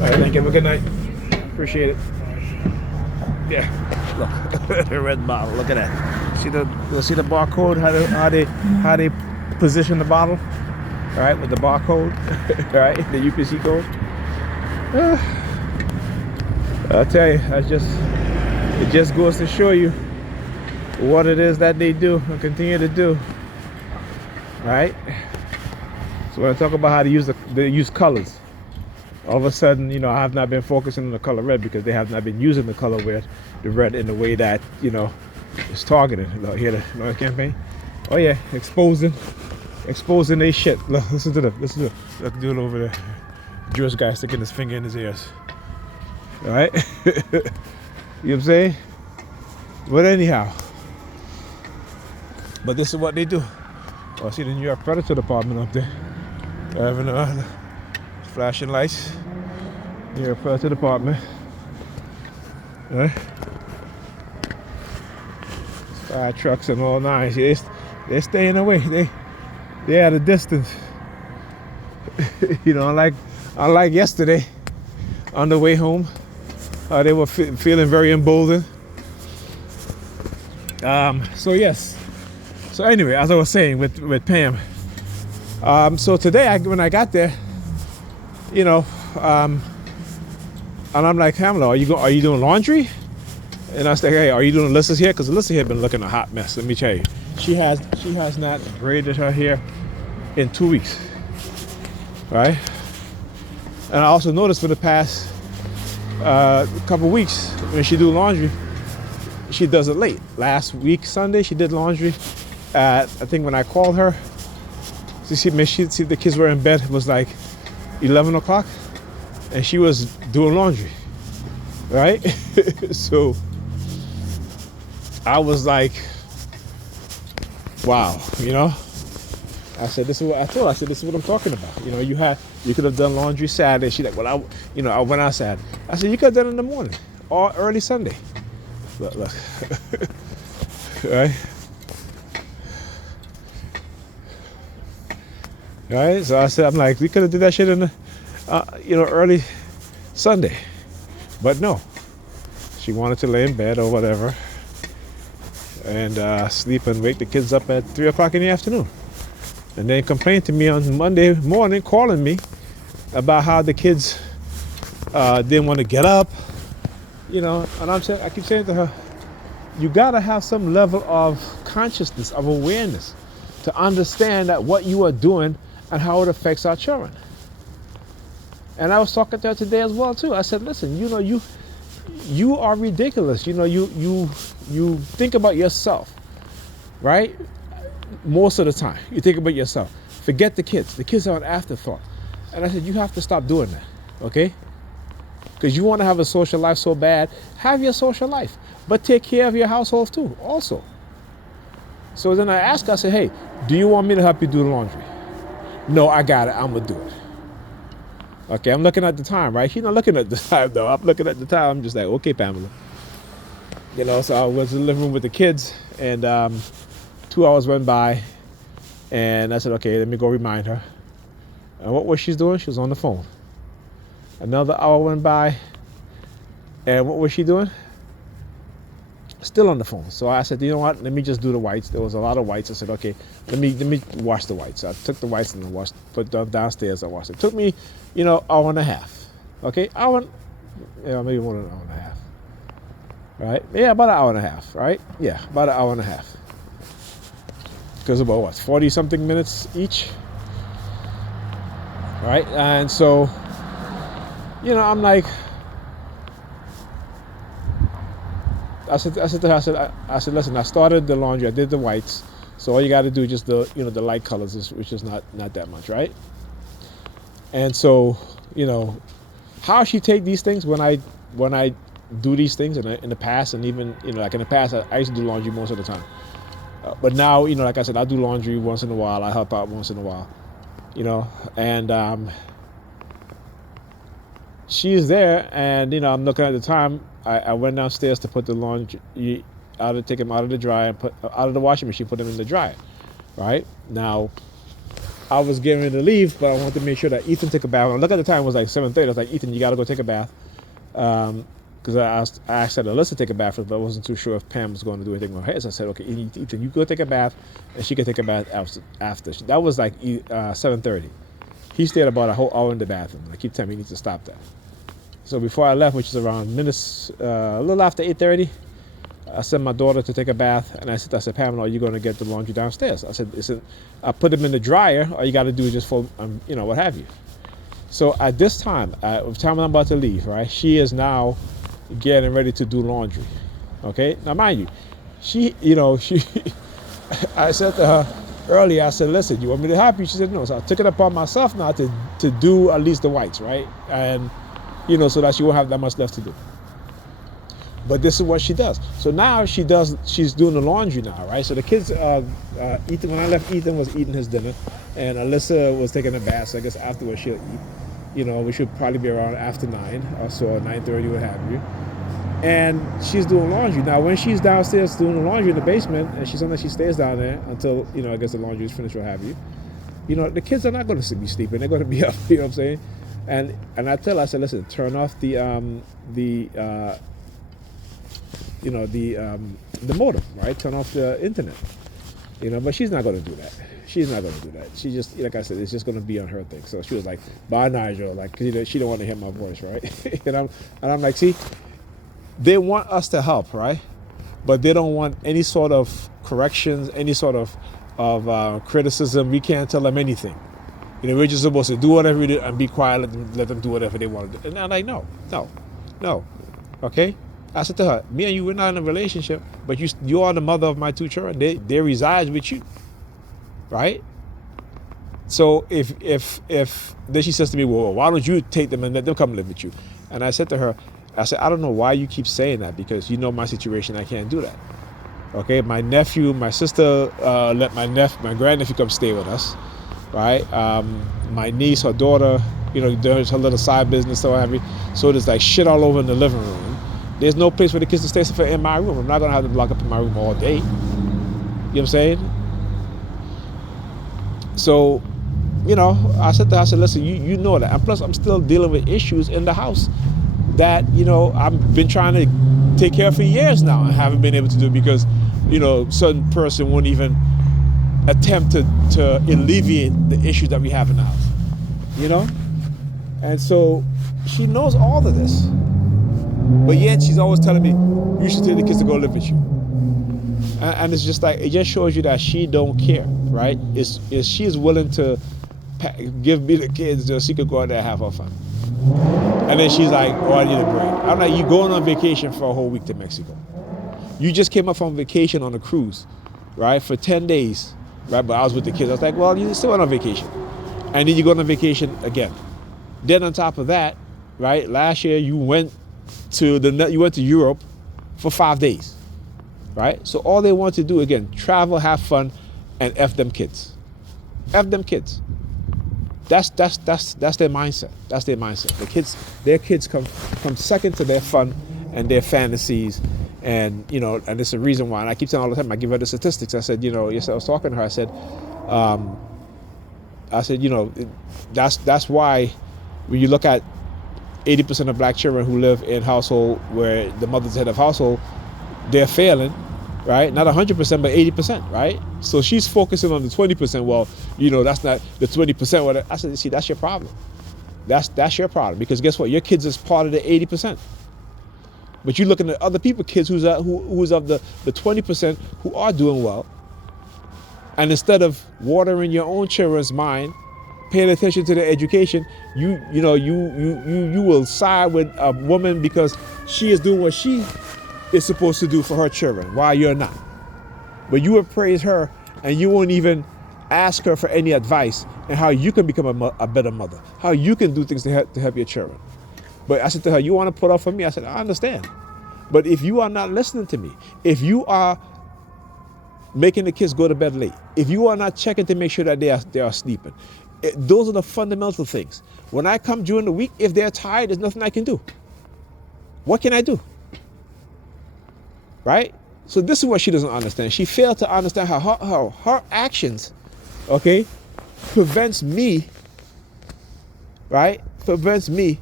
right, thank you. Have a good night. Appreciate it. Yeah. Look, the red bottle. Look at that. See the barcode? How they position the bottle? All right, with the barcode. All right, the UPC code. I tell you, it just goes to show you what it is that they do and continue to do. All right. So when I talk about how to use colors, all of a sudden, I have not been focusing on the color red because they have not been using the color red, the red in the way that is targeted. Look, here the noise campaign. Oh yeah, exposing their shit. Look, listen to the look, dude over there, Jewish guy sticking his finger in his ears. All right, you know what I'm saying? But anyhow, but this is what they do. Oh, I see the New York Predator Department up there. Having flashing lights. New York Predator Department. All right. Fire trucks and all nine. See, they're staying away. They're at a distance. Unlike yesterday on the way home. They were feeling very emboldened. So yes. So anyway, as I was saying with Pam. So today, when I got there, and I'm like, Pamela, are you doing laundry? And I said, hey, are you doing Alyssa's hair? Because Alyssa's hair been looking a hot mess. Let me tell you, she has not braided her hair in 2 weeks. Right? And I also noticed for the past couple weeks when she do laundry, she does it late. Last week Sunday she did laundry at, I think when I called her, see the kids were in bed. It was like 11 o'clock and she was doing laundry, right? So I was like, wow, I said, this is what I told her. I said, this is what I'm talking about. You could have done laundry Saturday. She's like, well, I went out Saturday. I said, you could have done it in the morning or early Sunday. Look. Right? Right? So I said, I'm like, we could have did that shit in the, early Sunday. But no. She wanted to lay in bed or whatever and sleep and wake the kids up at 3 o'clock in the afternoon. And then complained to me on Monday morning, calling me about how the kids didn't want to get up, and I keep saying to her, you gotta have some level of consciousness, of awareness to understand that what you are doing and how it affects our children. And I was talking to her today as well too. I said, listen, you are ridiculous. You think about yourself, right? Most of the time, you think about yourself. Forget the kids. The kids are an afterthought. And I said, you have to stop doing that, okay? Because you want to have a social life so bad, have your social life. But take care of your household too, also. So then I asked her, I said, hey, do you want me to help you do the laundry? No, I got it. I'm going to do it. Okay, I'm looking at the time, right? She's not looking at the time, though. I'm looking at the time. I'm just like, okay, Pamela. So I was in the living room with the kids, and 2 hours went by, and I said, okay, let me go remind her. And what was she doing? She was on the phone. Another hour went by, and what was she doing? Still on the phone. So I said, you know what? Let me just do the whites. There was a lot of whites. I said, okay, let me wash the whites. So I took the whites and put them downstairs. I washed it. Took me, hour and a half. Okay, maybe more than an hour and a half. Right? Yeah, about an hour and a half. Right? Yeah, about an hour and a half. Because about 40-something minutes each. Right? And so, I'm like, I said to her, I said, listen, I started the laundry, I did the whites, so all you got to do is just the light colors, which is not that much, right? And so, how she take these things when I do these things in the past, and even like in the past, I used to do laundry most of the time, but now like I said, I do laundry once in a while, I help out once in a while, and she's there, and I'm looking at the time. I went downstairs to put the laundry take them out of the dryer and put out of the washing machine, put them in the dryer. Right now, I was getting ready to leave, but I wanted to make sure that Ethan took a bath. When I look at the time, it was like 7:30. I was like, Ethan, you got to go take a bath. Because I asked her to Alyssa to take a bath first, but I wasn't too sure if Pam was going to do anything with her hair. So I said, okay, Ethan, you go take a bath, and she can take a bath after. That was like 7:30. He stayed about a whole hour in the bathroom. I keep telling him he needs to stop that. So before I left, which is around minutes, a little after 8:30, I sent my daughter to take a bath, and I said, Pamela, are you going to get the laundry downstairs? I said, I put them in the dryer. All you got to do is just fold, what have you. So at this time, the time I'm about to leave, right, she is now getting ready to do laundry. Okay, now mind you, she I said to her earlier, I said, listen, you want me to help you? She said no. So I took it upon myself now to do at least the whites, right? And so that she won't have that much left to do. But this is what she does. So now she's doing the laundry now, right? So the kids, Ethan, when I left, Ethan was eating his dinner, and Alyssa was taking a bath. So I guess afterwards she'll eat. We should probably be around after 9 or so, 9:30, what have you. And she's doing laundry. Now, when she's downstairs doing the laundry in the basement, and sometimes she stays down there until, I guess the laundry is finished, what have you. The kids are not going to be sleeping. They're going to be up, you know what I'm saying? And I tell her, I said, listen, turn off the modem, right? Turn off the internet. But she's not going to do that. She's not going to do that. She just, like I said, it's just going to be on her thing. So she was like, bye, Nigel. Like, cause she don't want to hear my voice, right? and I'm like, see, they want us to help, right? But they don't want any sort of corrections, any sort of criticism. We can't tell them anything. We're just supposed to do whatever we do and be quiet, let them do whatever they want to do. And I'm like, no. Okay? I said to her, me and you, we're not in a relationship, but you are the mother of my 2 children. They reside with you. Right? So if then she says to me, well, why don't you take them and let them come live with you? And I said to her, I don't know why you keep saying that, because you know my situation, I can't do that. Okay, my nephew, my sister let my grandnephew come stay with us, right? My niece, her daughter, does her little side business, so heavy. So there's like shit all over in the living room. There's no place for the kids to stay except in my room. I'm not gonna have them lock up in my room all day. You know what I'm saying? So, I said to her, listen, you know that. And plus, I'm still dealing with issues in the house that, I've been trying to take care of for years now and haven't been able to do because, certain person won't even attempt to alleviate the issues that we have in the house, And so she knows all of this. But yet she's always telling me, you should take the kids to go live with you. And it's just like, it just shows you that she don't care, right? She is willing to give me the kids so she could go out there and have her fun. And then she's like, oh, I need a break. I'm like, you going on vacation for a whole week to Mexico. You just came up from vacation on a cruise, right? For 10 days, right? But I was with the kids. I was like, well, you still went on vacation. And then you go on vacation again. Then on top of that, right? Last year you went to Europe for 5 days. Right? So all they want to do, again, travel, have fun, and F them kids. F them kids. That's their mindset. That's their mindset. Their kids come second to their fun and their fantasies. And, and it's a reason why. And I keep saying all the time, I give her the statistics. I said, yes, I was talking to her. I said, that's why when you look at 80% of black children who live in household where the mother's the head of household, they're failing, right? Not 100%, but 80%, right? So she's focusing on the 20%. Well, that's not the 20%. I said, see, that's your problem. That's your problem, because guess what? Your kids is part of the 80%. But you're looking at other people's kids who's of the 20% who are doing well. And instead of watering your own children's mind, paying attention to their education, you will side with a woman because she is doing what she is supposed to do for her children while you're not. But you will praise her and you won't even ask her for any advice on how you can become a better mother, how you can do things to help your children. But I said to her, you want to put up for me? I said, I understand. But if you are not listening to me, if you are making the kids go to bed late, if you are not checking to make sure that they are sleeping, those are the fundamental things. When I come during the week, if they're tired, there's nothing I can do. What can I do? Right? So this is what she doesn't understand. She failed to understand how her actions, okay, prevents me, right? Prevents me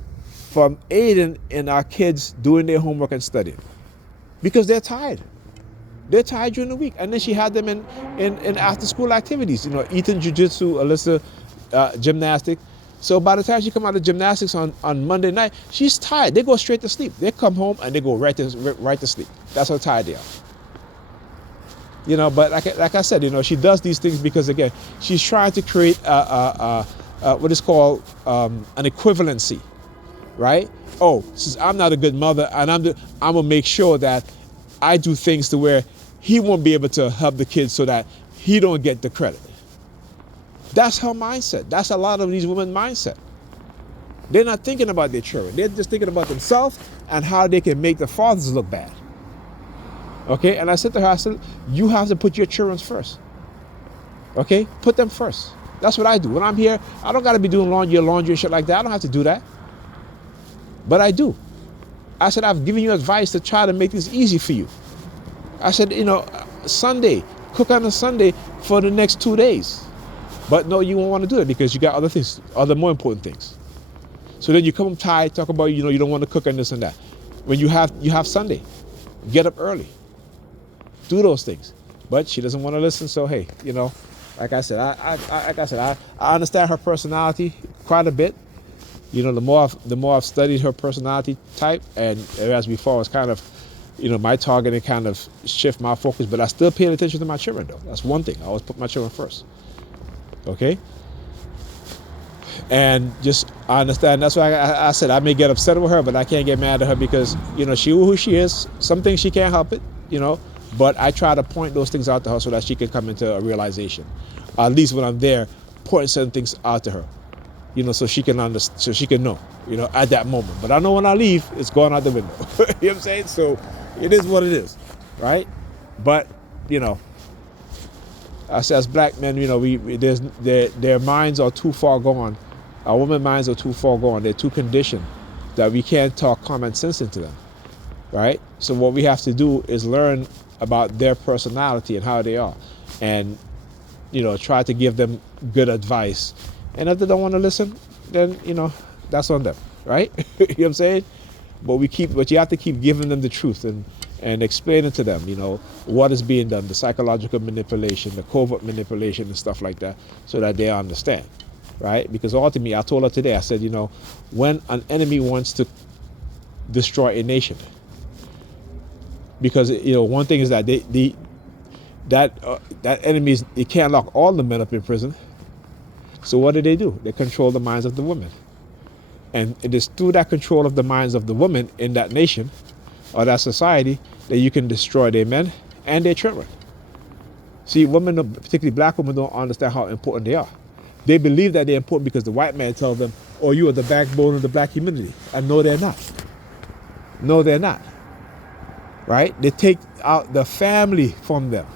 from aiding in our kids doing their homework and studying because they're tired. They're tired during the week. And then she had them in after school activities, Ethan jiu-jitsu, Alyssa gymnastics. So by the time she come out of gymnastics on Monday night, she's tired. They go straight to sleep. They come home and they go right to sleep. That's how tired they are. But like I said, she does these things because, again, she's trying to create what is called an equivalency, right? Oh, since I'm not a good mother, and I'm gonna make sure that I do things to where he won't be able to help the kids so that he don't get the credit. That's her mindset. That's a lot of these women's mindset. They're not thinking about their children. They're just thinking about themselves and how they can make the fathers look bad. Okay? And I said to her, you have to put your children first. Okay? Put them first. That's what I do. When I'm here, I don't got to be doing laundry and shit like that. I don't have to do that. But I do. I said, I've given you advice to try to make this easy for you. I said, Sunday, cook on a Sunday for the next 2 days. But no, you won't want to do it because you got other things, other more important things. So then you come tired, talk about, you don't want to cook and this and that. When you have Sunday, get up early. Do those things. But she doesn't want to listen, so hey, like I said, I understand her personality quite a bit. The more I've studied her personality type, and as before, it's kind of, my target and kind of shift my focus, but I still pay attention to my children though. That's one thing. I always put my children first. Okay? And I understand. That's why I said I may get upset with her, but I can't get mad at her because, she who she is. Some things she can't help it, but I try to point those things out to her so that she can come into a realization. At least when I'm there, pointing certain things out to her. So she can understand, so she can know, at that moment. But I know when I leave, it's going out the window. You know what I'm saying? So it is what it is, right? But, as black men, their minds are too far gone. Our women's minds are too far gone. They're too conditioned that we can't talk common sense into them, right? So what we have to do is learn about their personality and how they are, and try to give them good advice. And if they don't want to listen, then, that's on them, right? You know what I'm saying? But you have to keep giving them the truth and explaining to them, what is being done, the psychological manipulation, the covert manipulation and stuff like that, so that they understand, right? Because ultimately, I told her today, I said, when an enemy wants to destroy a nation, because, one thing is that that enemy, they can't lock all the men up in prison. So what do? They control the minds of the women. And it is through that control of the minds of the women in that nation or that society that you can destroy their men and their children. See, women, particularly black women, don't understand how important they are. They believe that they're important because the white man tells them, oh, you are the backbone of the black community. And no, they're not. No, they're not. Right? They take out the family from them.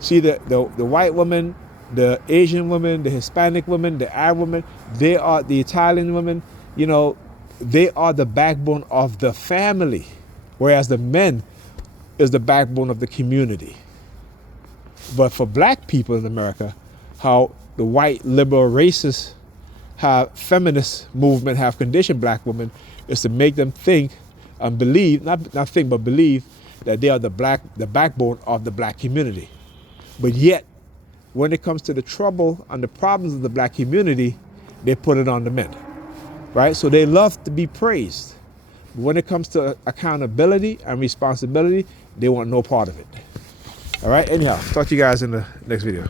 See, the white woman, the Asian women, the Hispanic women, the Arab women, they are the Italian women, they are the backbone of the family, whereas the men is the backbone of the community. But for black people in America, how the white liberal racist feminist movement have conditioned black women is to make them think and believe, not think, but believe that they are the backbone of the black community. But yet, when it comes to the trouble and the problems of the black community, they put it on the men, right? So they love to be praised. But when it comes to accountability and responsibility, they want no part of it. All right, anyhow, talk to you guys in the next video.